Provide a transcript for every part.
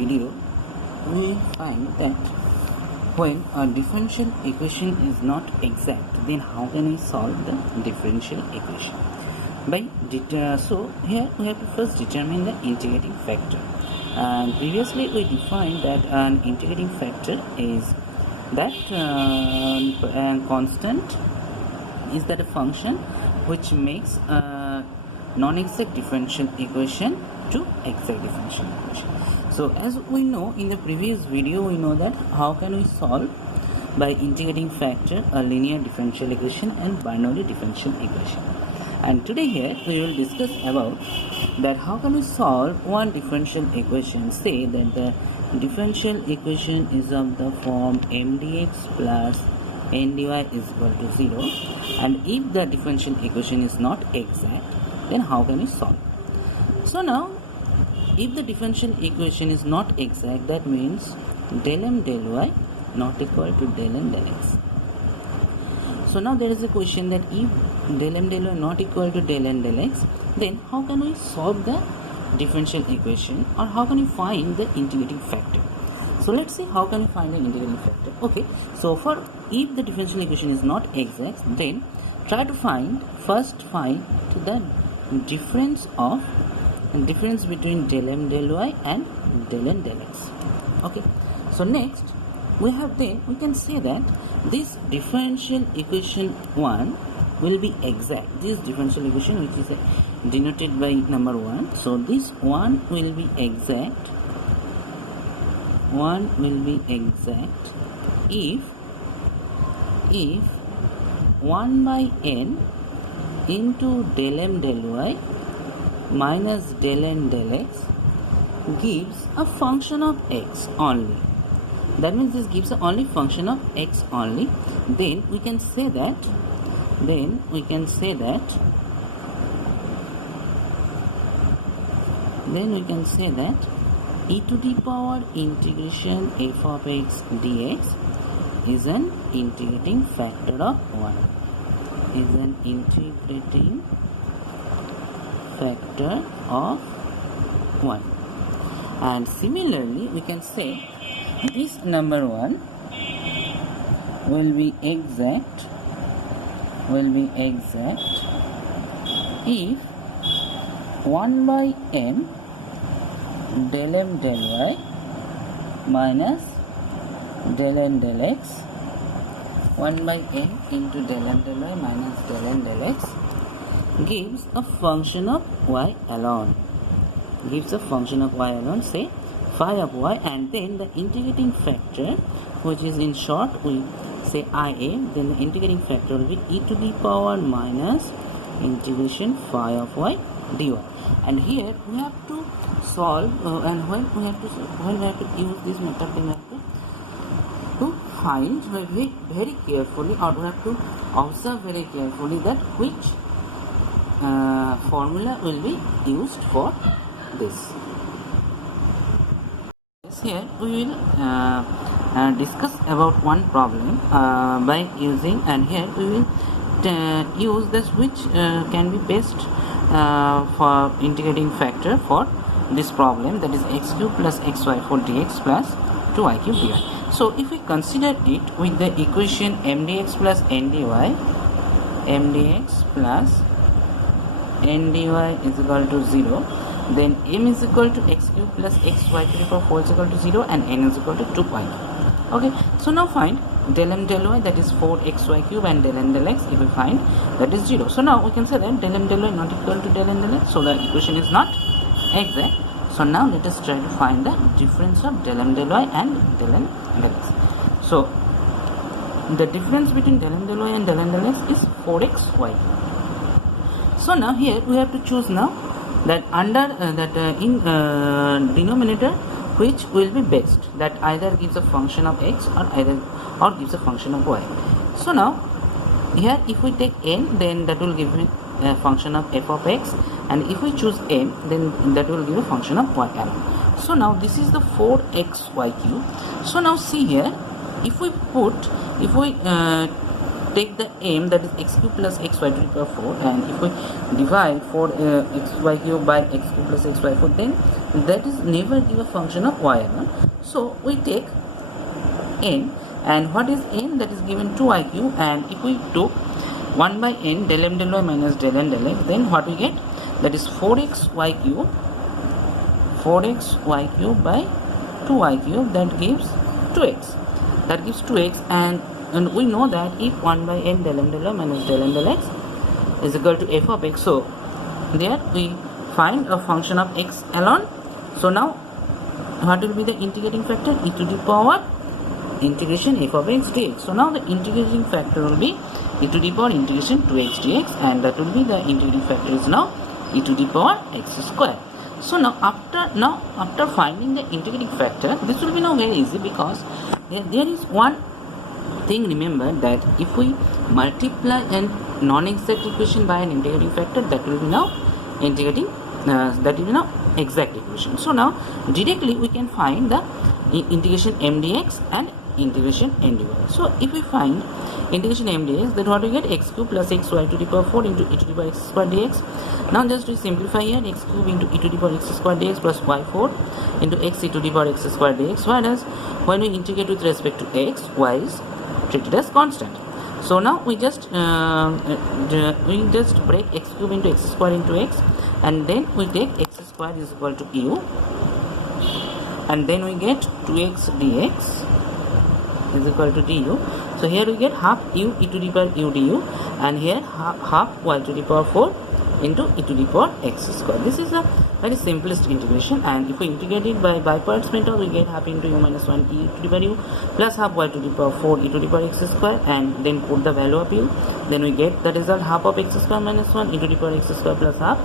video, we find that when a differential equation is not exact, then how can we solve the differential equation? So here we have to first determine the integrating factor. And previously we defined that an integrating factor is that constant is that a function which makes a non-exact differential equation to exact differential equation. So as we know in the previous video, we know that how can we solve by integrating factor a linear differential equation and Bernoulli differential equation. And today here we will discuss about that how can we solve one differential equation. Say that the differential equation is of the form mdx plus ndy is equal to 0, and if the differential equation is not exact, then how can we solve? So now if the differential equation is not exact, that means del m del y not equal to del n del x. So now there is a question that if del m del y not equal to del n del x, then how can we solve the differential equation, or how can we find the integrating factor? So let's see how can we find the integrating factor. Okay, so for if the differential equation is not exact, then try to find the difference between del m del y and del n del x. Okay, so next we can say that this differential equation 1 will be exact. This differential equation, which is denoted by number 1, so this 1 will be exact. 1 will be exact if 1 by n into del m del y minus del n del x gives a function of x only. That means this gives a only function of x only. Then we can say that e to the power integration f of x dx is an integrating factor of 1. Is an integrating factor of 1. And similarly we can say this number 1 will be exact if 1 by n del m del y minus del n del x, 1 by n into del m del y minus del n del x gives a function of y alone. Say phi of y, and then the integrating factor, which is in short we say ia, then the integrating factor will be e to the power minus integration phi of y dy. And here we have to solve and when we have to use this method, we have to find very carefully, or we have to observe very carefully that which formula will be used for this. Here we will discuss about one problem by using, and here we will use this which can be best for integrating factor for this problem, that is x cube plus xy4 dx plus 2y cube dy. So if we consider it with the equation mdx plus ndy is equal to 0, then m is equal to x cube plus xy to the power 4 is equal to 0, and n is equal to 2y. Okay, so now find del m del y, that is 4xy cube, and del n del x, if we find that is 0. So now we can say that del m del y not equal to del n del x, so the equation is not exact. So now let us try to find the difference of del m del y and del n del x. So the difference between del m del y and del n del x is 4xy. So now here we have to choose now that under in denominator which will be best, that either gives a function of x or gives a function of y. So now here if we take n, then that will give a function of f of x, and if we choose m, then that will give a function of y alone. So now this is the 4xy cube. So now see here, if we take the m, that is x cube plus xy to the power 4, and if we divide 4 xy cube by x cube plus xy 4, then that is never give a function of y alone. So we take n, and what is n? That is given 2y cube, and if we took 1 by n del m del y minus del n del x, then what we get? That is 4xy cube by 2y cube, that gives 2x. That gives 2x, and we know that if 1 by n del m del y minus del n del x is equal to f of x, so there we find a function of x alone. So now what will be the integrating factor? E to the power integration f of x dx. So now the integrating factor will be e to the power integration 2x dx, and that will be the integrating factor is now e to the power x square. So now after finding the integrating factor, this will be now very easy, because there is one thing, remember that if we multiply a non-exact equation by an integrating factor, that will be now integrating that will be now exact equation. So now directly we can find the integration m dx and integration n dy. So if we find integration m dx, then what we get? X cube plus xy to the power 4 into e to the power x square dx. Now just to simplify here, x cube into e to the power x square dx plus y4 into x e to the power x square dx, whereas when we integrate with respect to x, y is treated as constant. So now we just break x cube into x square into x, and then we take x square is equal to u, and then we get 2x dx is equal to du. So here we get half u e to the power u du, and here half y to the power 4 into e to the power x square. This is the very simplest integration, and if we integrate it by parts method, we get half into u minus 1 e to the power u plus half y to the power 4 e to the power x square, and then put the value of u, then we get the result half of x square minus 1 e to the power x square plus half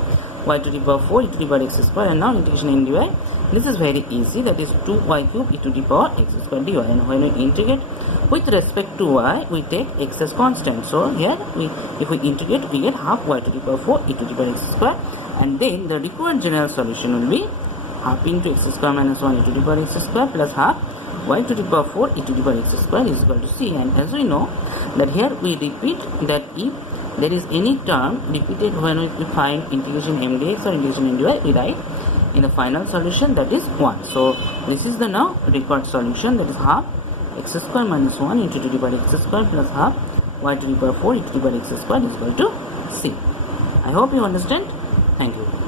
y to the power 4 e to the power x square, and now integration n dy. This is very easy, that is 2y cube e to the power x square dy, and when we integrate with respect to y, we take x as constant. So here if we integrate, we get half y to the power 4 e to the power x square, and then the required general solution will be half into x square minus 1 e to the power x square plus half y to the power 4 e to the power x square is equal to c. And as we know that here we repeat that if there is any term repeated when we find integration m dx or integration n dy, we write in the final solution, that is 1. So this is the now required solution, that is half x square minus 1 into to the power x square plus half y to the power 4 e to the power x square is equal to c. I hope you understand. Thank you.